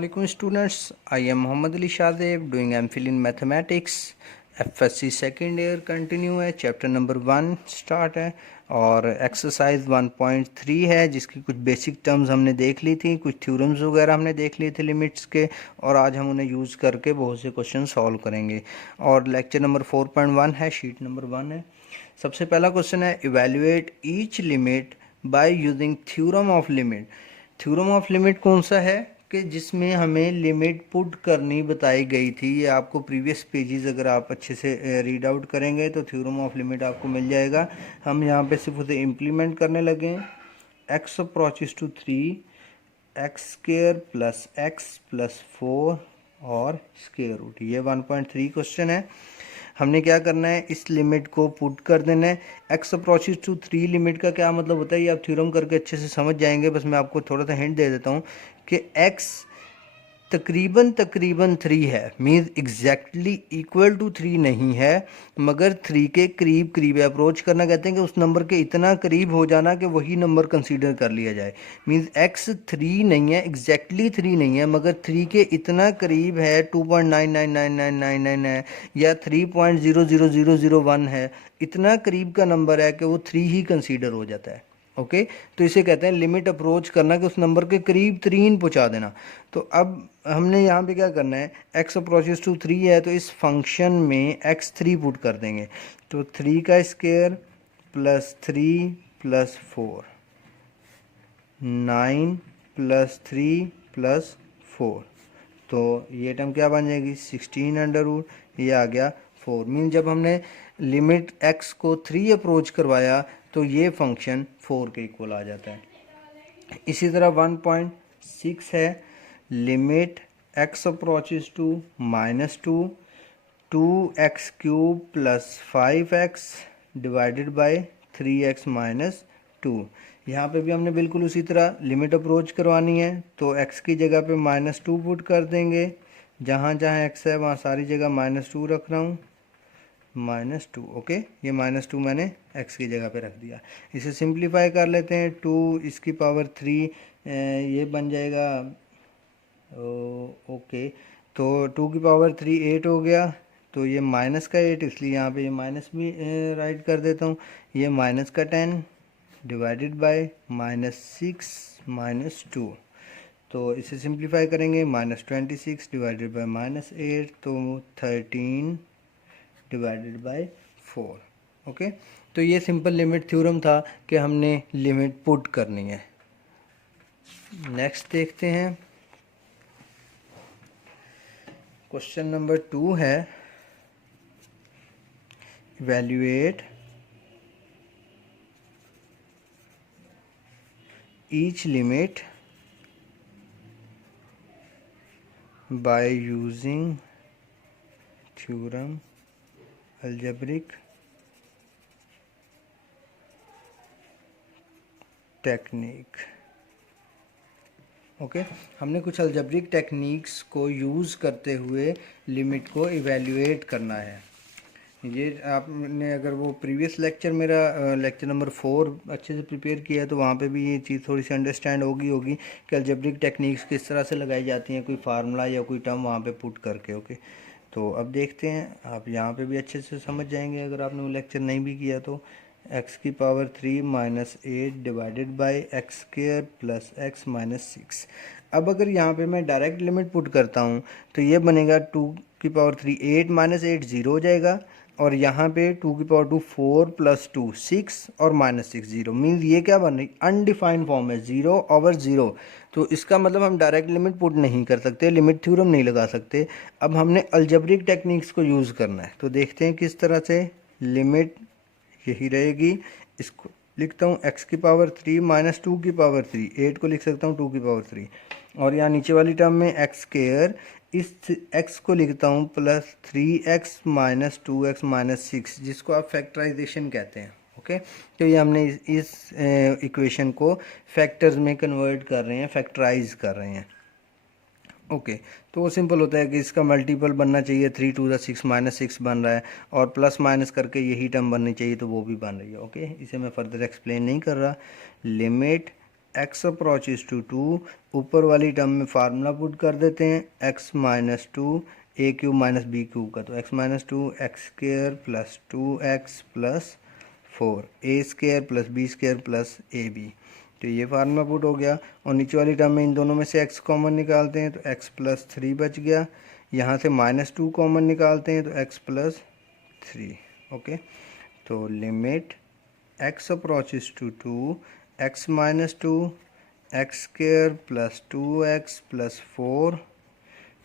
Assalamualaikum students. I am Muhammad Ali Shadev doing MPhil in Mathematics. FSC second year continue है, chapter number 1 start है और exercise 1.3 है जिसकी कुछ basic terms हमने देख ली थी, कुछ थ्योरम्स वगैरह हमने देख लिए थे लिमिट्स के, और आज हम उन्हें यूज़ करके बहुत से क्वेश्चन सॉल्व करेंगे। और लेक्चर नंबर 4.1 है, शीट नंबर 1 है। सबसे पहला क्वेश्चन है evaluate each limit by using theorem of limit. Theorem of limit कौन सा है कि जिसमें हमें लिमिट पुट करनी बताई गई थी। ये आपको प्रीवियस पेजेस अगर आप अच्छे से रीड आउट करेंगे तो थ्योरम ऑफ लिमिट आपको मिल जाएगा। हम यहाँ पे सिर्फ उसे इम्प्लीमेंट करने लगे हैं। x approaches to 3 x square plus x plus 4 और स्क्वायर रूट, ये 1.3 क्वेश्चन है। हमने क्या करना है, इस लिमिट को पुट कर देना है। x अप्रोचेस टू 3 लिमिट का क्या मतलब होता है ये आप थ्योरम करके अच्छे से समझ जाएंगे। बस मैं आपको थोड़ा सा हिंट दे देता हूँ कि x तकरीबन 3 है, मीन्स एग्जैक्टली इक्वल टू 3 नहीं है मगर 3 के करीब करीब है। अप्रोच करना कहते हैं कि उस नंबर के इतना करीब हो जाना कि वही नंबर कंसीडर कर लिया जाए। मीन्स x 3 नहीं है, एग्जैक्टली 3 नहीं है मगर 3 के इतना करीब है, 2.999999 है या 3.00001 है, इतना करीब का नंबर है कि वो 3 ही कंसीडर हो जाता है। ओके तो इसे कहते हैं लिमिट अप्रोच करना, कि उस नंबर के करीब 3 पहुंचा देना। तो अब हमने यहाँ पे क्या करना है, x अप्रोचेस टू 3 है तो इस फंक्शन में x3 पुट कर देंगे। तो 3 का square plus 3 plus 4, 9 plus 3 plus 4, तो ये टर्म क्या बन जाएगी 16 अंडर रूट, ये आ गया 4। मीन जब हमने लिमिट x को 3 अप्रोच करवाया तो ये फंक्शन 4 के इक्वल आ जाता है। इसी तरह 1.6 है, limit x approaches to -2 2x cube plus 5x divided by 3x minus 2। यहाँ पे भी हमने बिल्कुल उसी तरह लिमिट अप्रोच करवानी है तो x की जगह पे -2 पुट कर देंगे। जहाँ जहाँ x है वहाँ सारी जगह -2 रख रहा हूँ, -2। ओके ये -2 मैंने x की जगह पे रख दिया। इसे सिंप्लीफाई कर लेते हैं, 2 इसकी पावर 3 ये बन जाएगा। ओके तो 2 की पावर 3 8 हो गया, तो ये माइनस का 8, इसलिए यहाँ पे ये माइनस भी राइट कर देता हूँ। ये माइनस का 10 डिवाइडेड बाय -6 -2, तो इसे सिंप्लीफाई करेंगे, -26 डिवाइडेड बाय -8, तो 13 डिवाइडेड बाय 4। ओके तो ये सिंपल लिमिट थ्योरम था कि हमने लिमिट पुट करनी है। नेक्स्ट देखते हैं, क्वेश्चन नंबर 2 है evaluate each limit by using theorem algebraic technique. Okay हमने कुछ अलजेब्रिक टेक्निक्स को यूज़ करते हुए लिमिट को इवैल्यूएट करना है। ये आपने अगर वो प्रीवियस लेक्चर मेरा लेक्चर नंबर 4 अच्छे से प्रिपेयर किया है तो वहाँ पे भी ये चीज़ थोड़ी सी अंडरस्टैंड होगी कि अलजेब्रिक टेक्निक्स किस तरह से लगाई जाती हैं, कोई फार्मूला या कोई टर्म वहाँ पे पुट करके। ओके तो अब देखते हैं, आप यहाँ पे भी अच्छे से समझ जाएंगे अगर आपने वो लेक्चर नहीं भी किया तो। x की power 3 -8 divided by x square plus x minus 6। अब अगर यहाँ पे मैं डायरेक्ट लिमिट पुट करता हूँ तो ये बनेगा 2 की पावर 3 8 -8 0 हो जाएगा, और यहाँ पे 2 की पावर 2 4 प्लस 2 6 और -6 0। मीन्स ये क्या बन रही, अनडिफाइंड फॉर्म है, 0 ओवर 0। तो इसका मतलब हम डायरेक्ट लिमिट पुट नहीं कर सकते, लिमिट थ्योरम नहीं लगा सकते। अब हमने अलजेब्रिक टेक्निक्स को यूज़ करना है, तो देखते हैं किस तरह से। लिमिट यही रहेगी, इसको लिखता हूँ x की पावर 3 -2 की पावर 3, 8 को लिख सकता हूँ 2 की पावर 3, और यहाँ नीचे वाली टर्म में x स्क्वायर, इस x को लिखता हूँ plus 3x minus 2x minus 6, जिसको आप फैक्टराइजेशन कहते हैं। ओके तो ये हमने इस इक्वेशन को फैक्टर्स में कन्वर्ट कर रहे हैं, फैक्टराइज कर रहे हैं। ओके तो वो सिंपल होता है कि इसका मल्टीपल बनना चाहिए, 3 टू द 6 -6 बन रहा है, और प्लस माइनस करके यही टर्म बननी चाहिए तो वो भी बन रही है। ओके इसे मैं फर्दर एक्सप्लेन नहीं कर रहा। लिमिट x अप्रोचेस टू 2, ऊपर वाली टर्म में फार्मूला पुट कर देते हैं x minus two A cube minus B cube का, तो x minus two X square plus 2x plus 4 A square plus B square plus A B. तो ये फार्मूला पुट हो गया और नीचे वाली टर्म में इन दोनों में से x कॉमन निकालते हैं तो x प्लस 3 बच गया। यहाँ से माइनस 2 कॉमन निकालते हैं तो x प्लस 3। ओके, तो limit x approaches to 2 x minus two X square plus 2x plus 4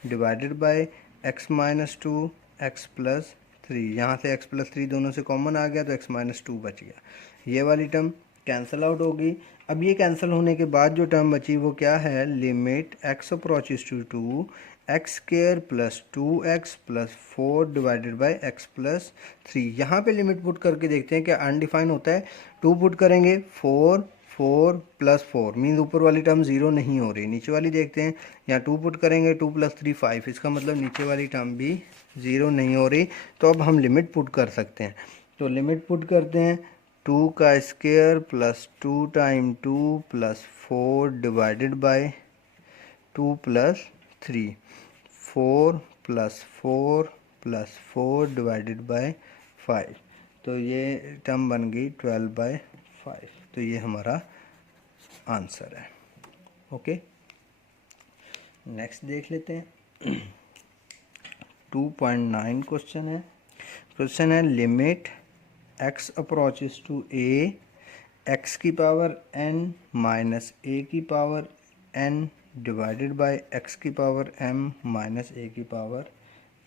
divided by x minus two X plus 3। यहाँ से x प्लस 3 दोनों से कॉमन आ गया तो x माइनस 2 बच गया। ये वाली टर्म कैंसिल आउट होगी। अब ये कैंसिल होने के बाद जो टर्म बची वो क्या है, limit x approaches to 2 X square plus 2x plus 4 divided by x plus 3। यहाँ पे लिमिट पुट करके देखते हैं क्या अनडिफाइन होता है। 2 पुट करेंगे 4 4 प्लस 4 मीन्स ऊपर वाली टर्म ज़ीरो नहीं हो रही। नीचे वाली देखते हैं, यहाँ 2 पुट करेंगे 2 प्लस 3 5, इसका मतलब नीचे वाली टर्म भी ज़ीरो नहीं हो रही। तो अब हम लिमिट पुट कर सकते हैं। तो लिमिट पुट करते हैं 2 का square plus 2 time 2 plus 4 divided bye 2 plus 3, 4 plus 4 plus 4 divided bye 5। तो ये टर्म बन गई 12/5। तो ये हमारा आंसर है। ओके, नेक्स्ट देख लेते हैं। 2.9 क्वेश्चन है limit x approaches to a x की पावर n माइनस a की power n divided by x की पावर m माइनस a की power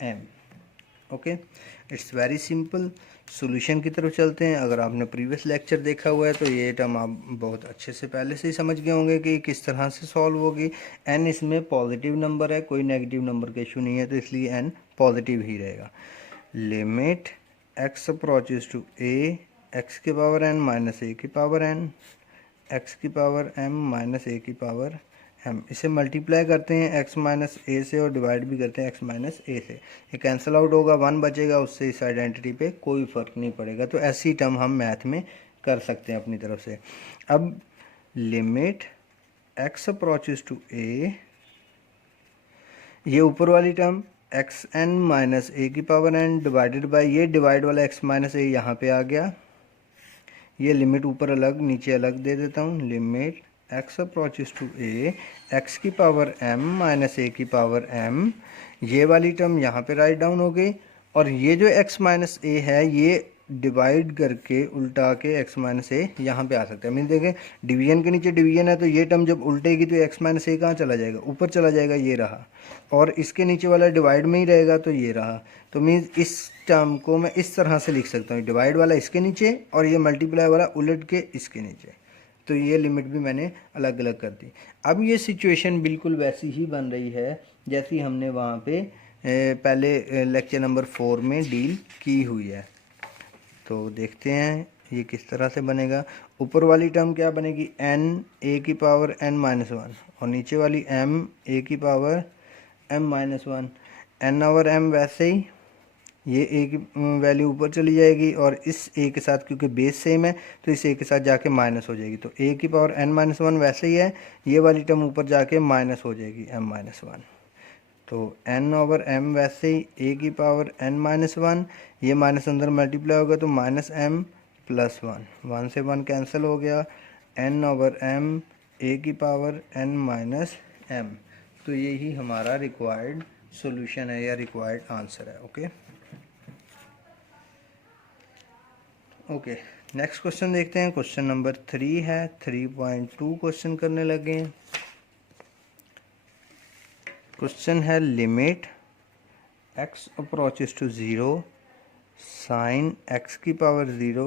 m। Okay, it's very simple. Solution की तरफ चलते हैं। अगर आपने प्रीवियस लेक्चर देखा हुआ है तो ये टर्म आप बहुत अच्छे से पहले से ही समझ गए होंगे कि किस तरह से सॉल्व होगी। n इसमें पॉजिटिव नंबर है, कोई नेगेटिव नंबर का इशू नहीं है, तो इसलिए n पॉजिटिव ही रहेगा। Limit x approaches to a x की पावर n माइनस a की पावर n x की पावर m माइनस a की पावर m। इसे मल्टीप्लाई करते हैं x माइनस ए से और डिवाइड भी करते हैं x माइनस ए से। ये कैंसिल आउट होगा, 1 बचेगा, उससे इस आइडेंटिटी पे कोई फ़र्क नहीं पड़ेगा। तो ऐसी टर्म हम मैथ में कर सकते हैं अपनी तरफ से। अब limit x approaches to a, ये ऊपर वाली term X N minus A की पावर n डिवाइडेड बाय ये डिवाइड वाला x माइनस ए यहाँ पे आ गया। ये लिमिट ऊपर अलग नीचे अलग दे देता हूँ। Limit x approaches to a x की पावर m माइनस a की पावर m, ये वाली टर्म यहाँ पे राइट डाउन हो गई। और ये जो x माइनस a है ये डिवाइड करके उल्टा के x माइनस a यहाँ पे आ सकता है। मीन देखें डिवीजन के नीचे डिवीजन है तो ये टर्म जब उल्टेगी तो x माइनस a कहाँ चला जाएगा, ऊपर चला जाएगा, ये रहा। और इसके नीचे वाला डिवाइड में ही रहेगा तो ये रहा। तो मीन्स इस टर्म को मैं इस तरह से लिख सकता हूँ, डिवाइड वाला इसके नीचे और ये मल्टीप्लाई वाला उलट के इसके नीचे। तो ये लिमिट भी मैंने अलग अलग कर दी। अब ये सिचुएशन बिल्कुल वैसी ही बन रही है जैसी हमने वहाँ पे पहले लेक्चर नंबर 4 में डील की हुई है। तो देखते हैं ये किस तरह से बनेगा। ऊपर वाली टर्म क्या बनेगी, n a की पावर n माइनस 1 और नीचे वाली m a की power m minus 1। n over m वैसे ही ये a की वैल्यू ऊपर चली जाएगी और इस a के साथ क्योंकि बेस सेम है तो इस a के साथ जाके माइनस हो जाएगी। तो a की पावर n माइनस 1 वैसे ही है, ये वाली टर्म ऊपर जाके माइनस हो जाएगी m माइनस 1। तो n ओवर m वैसे ही a की पावर n माइनस 1, ये माइनस अंदर मल्टीप्लाई होगा तो माइनस m प्लस 1, 1 से 1 कैंसिल हो गया। n ओवर m a की पावर n माइनस m। तो यही हमारा रिक्वायर्ड सॉल्यूशन है या रिक्वायर्ड आंसर है। ओके, नेक्स्ट क्वेश्चन देखते हैं। क्वेश्चन नंबर 3 है। 3.2 क्वेश्चन करने लगे हैं। क्वेश्चन है limit x approaches to 0 sine x की पावर 0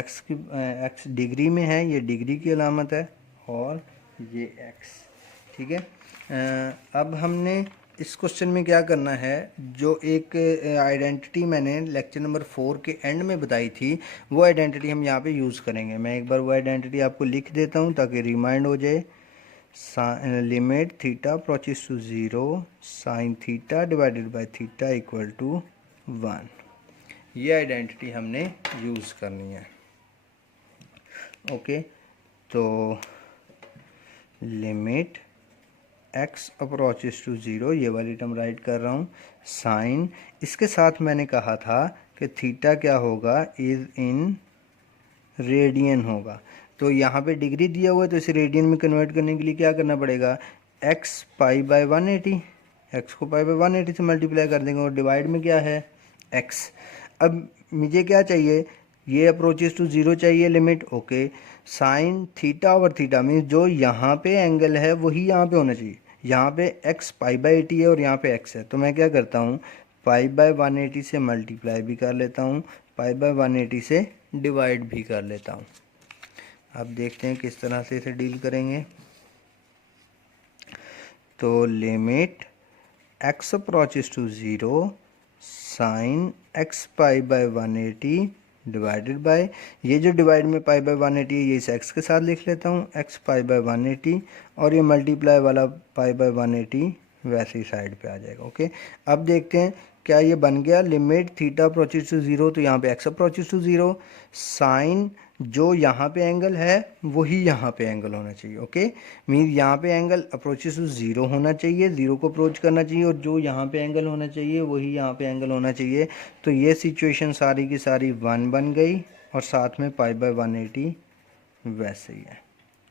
x डिग्री में है, ये डिग्री की अलामत है और ये x, ठीक है। अब हमने इस क्वेश्चन में क्या करना है, जो एक आइडेंटिटी मैंने लेक्चर नंबर 4 के एंड में बताई थी वो आइडेंटिटी हम यहाँ पे यूज़ करेंगे। मैं एक बार वो आइडेंटिटी आपको लिख देता हूँ ताकि रिमाइंड हो जाए। Limit theta approaches to 0 sine theta divided by theta equal to 1। ये आइडेंटिटी हमने यूज़ करनी है। ओके, तो limit X approaches to zero, ये वाली टर्म राइट कर रहा हूँ, साइन, इसके साथ मैंने कहा था कि थीटा क्या होगा, इज़ इन रेडियन होगा। तो यहाँ पे डिग्री दिया हुआ है तो इसे रेडियन में कन्वर्ट करने के लिए क्या करना पड़ेगा, एक्स पाई बाय 180, एक्स को पाई बाय 180 से मल्टीप्लाई कर देंगे और डिवाइड में क्या है एक्स। अब मुझे क्या चाहिए, ये अप्रोचेस टू ज़ीरो चाहिए limit, okay. Sign theta over theta means जो यहाँ पे एंगल है वही यहाँ पे होना चाहिए। यहाँ पे एक्स पाई बाय 80 है और यहाँ पे एक्स है, तो मैं क्या करता हूँ, पाई बाय 180 से मल्टीप्लाई भी कर लेता हूँ, पाई बाय 180 से डिवाइड भी कर लेता हूँ। अब देखते हैं किस तरह से इसे डील करेंगे। तो limit X approaches to zero sine X pi by 180 divided by, ये जो डिवाइड में पाई बाय 180 है ये इस एक्स के साथ लिख लेता हूँ, एक्स पाई बाय 180, और ये मल्टीप्लाई वाला पाई बाय 180 वैसे ही साइड पे आ जाएगा, ओके। अब देखते हैं क्या ये बन गया, limit theta approaches to zero, तो यहाँ पे X approaches to zero, sine जो यहाँ पे एंगल है वही यहाँ पे एंगल होना चाहिए, ओके। मीन यहाँ पे एंगल अप्रोचेस टू ज़ीरो होना चाहिए, ज़ीरो को अप्रोच करना चाहिए, और जो यहाँ पे एंगल होना चाहिए वही यहाँ पे एंगल होना चाहिए। तो ये सिचुएशन सारी की सारी 1 बन गई और साथ में पाई बाय 180 वैसे ही है,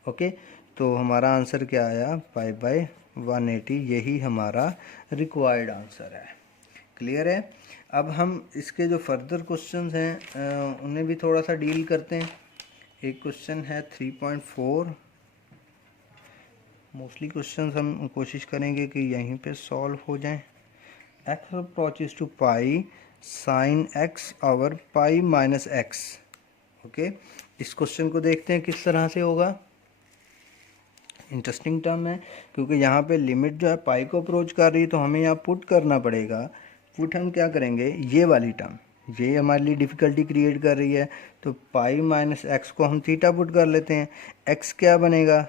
ओके। तो हमारा आंसर क्या आया, पाई बाय 180, यही हमारा रिक्वायर्ड आंसर है। क्लियर है। अब हम इसके जो फर्दर क्वेश्चंस हैं उन्हें भी थोड़ा सा डील करते हैं। एक क्वेश्चन है 3.4, मोस्टली क्वेश्चंस हम कोशिश करेंगे कि यहीं पे सॉल्व हो जाएं। X approaches to pi sine X over pi minus X, okay. इस क्वेश्चन को देखते हैं किस तरह से होगा। इंटरेस्टिंग टर्म है क्योंकि यहाँ पे लिमिट जो है पाई को अप्रोच कर रही है, तो हमें यहाँ पुट करना पड़ेगा। पुट हम क्या करेंगे, ये वाली टर्म ये हमारे लिए डिफ़िकल्टी क्रिएट कर रही है, तो पाई माइनस एक्स को हम थीटा पुट कर लेते हैं। एक्स क्या बनेगा,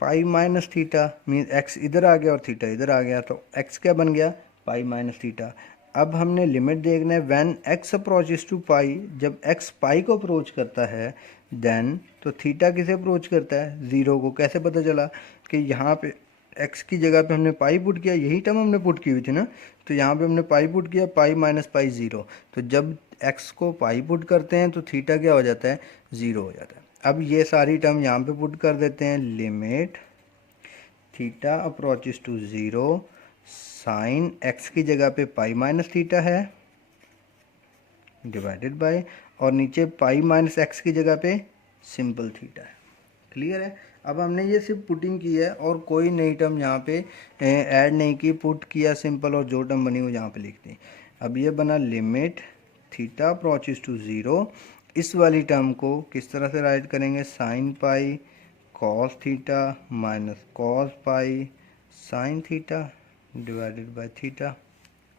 पाई माइनस थीटा, मीन्स एक्स इधर आ गया और थीटा इधर आ गया, तो एक्स क्या बन गया, पाई माइनस थीटा। अब हमने लिमिट देखना है, व्हेन एक्स अप्रोचेस टू पाई, जब एक्स पाई को अप्रोच करता है, देन तो थीटा किसे अप्रोच करता है, ज़ीरो को। कैसे पता चला कि यहाँ पे एक्स की जगह पे हमने पाई पुट किया, यही टर्म हमने पुट की हुई थी ना, तो यहाँ पे हमने पाई पुट किया, पाई माइनस पाई ज़ीरो। तो जब एक्स को पाई पुट करते हैं तो थीटा क्या हो जाता है, ज़ीरो हो जाता है। अब ये सारी टर्म यहाँ पे पुट कर देते हैं, limit theta approaches to zero sine X की जगह पे पाई माइनस थीटा है डिवाइडेड बाय, और नीचे पाई माइनस एक्स की जगह पे सिंपल थीटा है। क्लियर है। अब हमने ये सिर्फ पुटिंग की है और कोई नई टर्म यहाँ पे ऐड नहीं की, पुट किया सिंपल, और जो टर्म बनी वो यहाँ पे लिख दी। अब ये बना limit theta approaches to zero, इस वाली टर्म को किस तरह से राइट करेंगे, sine pi cos theta minus cos pi sine theta divided by theta,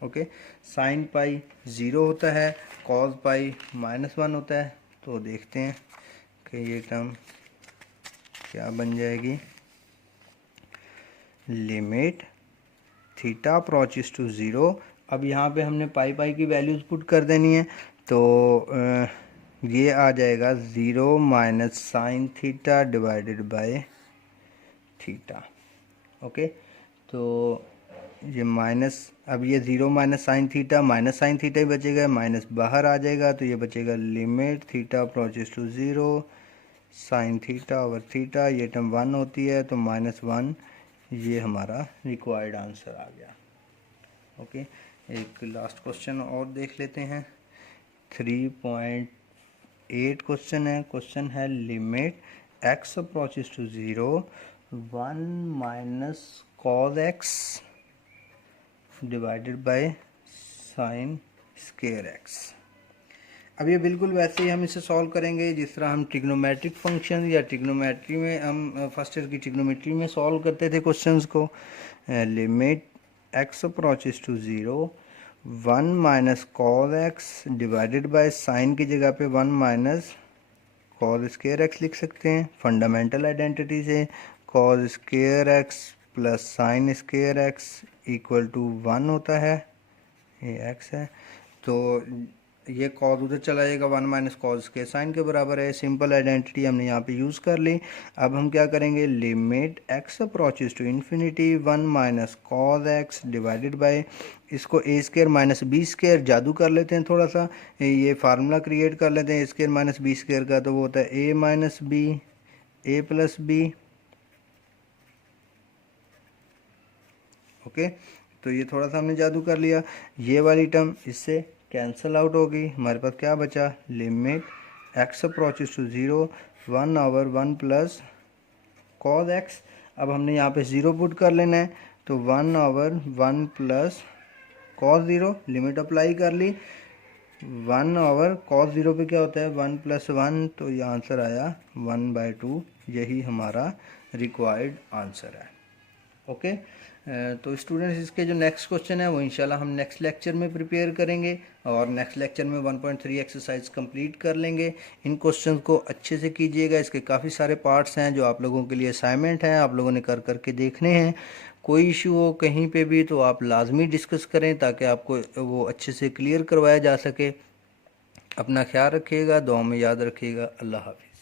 okay. Sine pi zero होता है, कॉस पाई -1 होता है, तो देखते हैं कि ये टर्म क्या बन जाएगी, limit theta approaches to zero. अब यहाँ पे हमने पाई पाई की वैल्यूज़ पुट कर देनी है, तो ये आ जाएगा zero minus sine theta divided by theta, okay. तो ये माइनस, अब ये zero minus sine theta, minus sine theta ही बचेगा, माइनस बाहर आ जाएगा, तो ये बचेगा limit theta approaches to zero sine theta over theta, ये टर्म 1 होती है, तो -1, ये हमारा रिक्वायर्ड आंसर आ गया, ओके। एक लास्ट क्वेश्चन और देख लेते हैं। 3.8 क्वेश्चन है। क्वेश्चन है limit X approaches to zero 1 minus cos X divided by sine square X. अब ये बिल्कुल वैसे ही हम इसे सॉल्व करेंगे जिस तरह हम ट्रिग्नोमेट्रिक फंक्शन या ट्रिग्नोमेट्री में हम फर्स्ट ईयर की ट्रिग्नोमेट्री में सॉल्व करते थे क्वेश्चंस को। Limit X approaches to zero 1 minus cos X divided by sine की जगह पे 1 माइनस कॉस स्क्वायर एक्स लिख सकते हैं फंडामेंटल आइडेंटिटी से। Cos square X plus sine square X equal to 1 होता है, ये एक्स है। तो ये कॉज उधर चला जाएगा, 1 माइनस कॉज के साइन के बराबर है। सिंपल आइडेंटिटी हमने यहाँ पे यूज़ कर ली। अब हम क्या करेंगे, limit X approaches to infinity 1 minus cos X divided by, इसको A square minus B square जादू कर लेते हैं थोड़ा सा, ये फार्मूला क्रिएट कर लेते हैं ए स्केयर माइनस बी स्केयर का, तो वो होता है ए माइनस बी ए प्लस बी। ओके, तो ये थोड़ा सा हमने जादू कर लिया। ये वाली टर्म इससे कैंसिल आउट हो गई, हमारे पास क्या बचा, limit X approaches to 0 1 over 1 plus cos X. अब हमने यहाँ पे 0 पुट कर लेना है, तो 1 over 1 plus cause 0, limit apply कर ली। 1 ओवर कॉज 0 पे क्या होता है 1 प्लस 1, तो ये आंसर आया 1/2। यही हमारा रिक्वायर्ड आंसर है। ओके, तो स्टूडेंट्स इसके जो नेक्स्ट क्वेश्चन है वो इंशाल्लाह हम नेक्स्ट लेक्चर में प्रिपेयर करेंगे, और नेक्स्ट लेक्चर में 1.3 एक्सरसाइज कंप्लीट कर लेंगे। इन क्वेश्चन को अच्छे से कीजिएगा, इसके काफ़ी सारे पार्ट्स हैं जो आप लोगों के लिए असाइनमेंट हैं, आप लोगों ने कर करके देखने हैं। कोई इशू हो कहीं पे भी तो आप लाजमी डिस्कस करें ताकि आपको वो अच्छे से क्लियर करवाया जा सके। अपना ख्याल रखिएगा, दुआ में याद रखिएगा। अल्लाह हाफिज़।